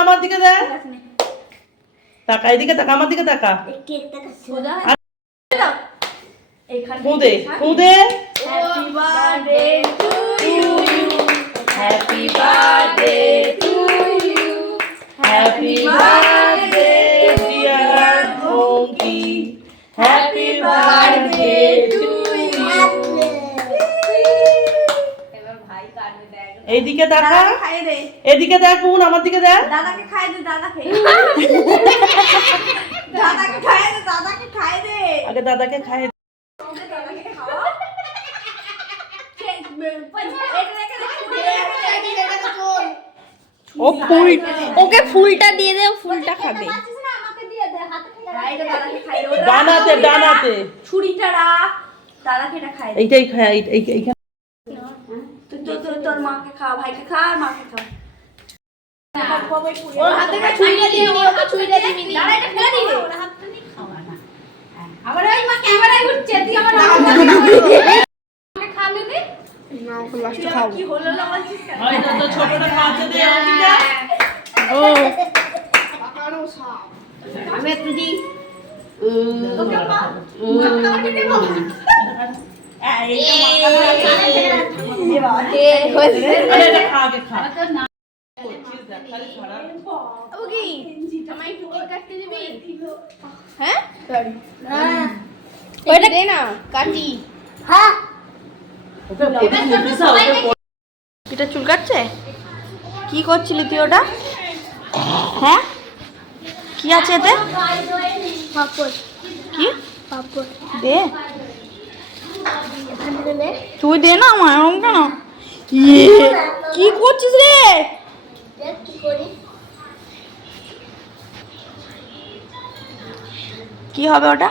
আমার দিকে দেখ, তাকা এদিকে, তাকা আমার দিকে, তাকা খুদে খুদে। Happy birthday to you, happy birthday to you, happy birthday dear Anki, happy birthday to you. এইদিকে দেখা, এদিকে দেখ বোন, আমার দিকে দেখ। দাদাকে খাইয়ে দে, দাদাকে দাদাকে খাইয়ে দে, দাদাকে খাইয়ে দে, আগে দাদাকে খাইয়ে দে। দাদাকে খাওয়া। ও ফুল, ওকে ফুলটা দিয়ে দে, ফুলটা খাবে। ডানাতে ডানাতে ছুরিটা রাখ, দাদাকে এটা খাইয়ে দে। এইটাই খায়, এইখানে তোর মাকে খা, ভাইকে খা, আর মাকে খা। ওর হাতে ছুরিটা দিয়ে নি, ওকে ছুরিটা দিবি নি। দাদা এটা ফেলে দিবে, ওর হাতটা নিয়ে খাওয়া না। আবার ওই মা ক্যামেরায় ঘুরছে, তুই আমার মাকে খাবে নে না, ওকে লাস্ট খাও। কি হলো না বলছিস কেন? ওই তো ছোটটা খাওয়াতে দে অঙ্কিতা। ও আমি একটু দি ওকে মা মাকে দেব। আরে এটা খা, আগে খা। হ্যাঁ সরি, ওইটা দে না, কাটি। ওকে পিসা, ওকে এটা চুল কাটছে? কি করছিলি তুই ওটা? হ্যাঁ কি আছে এতে? কি দে, তুই দে না আমার, এরকম কেন? কি করছিস রে? কি হবে ওটা?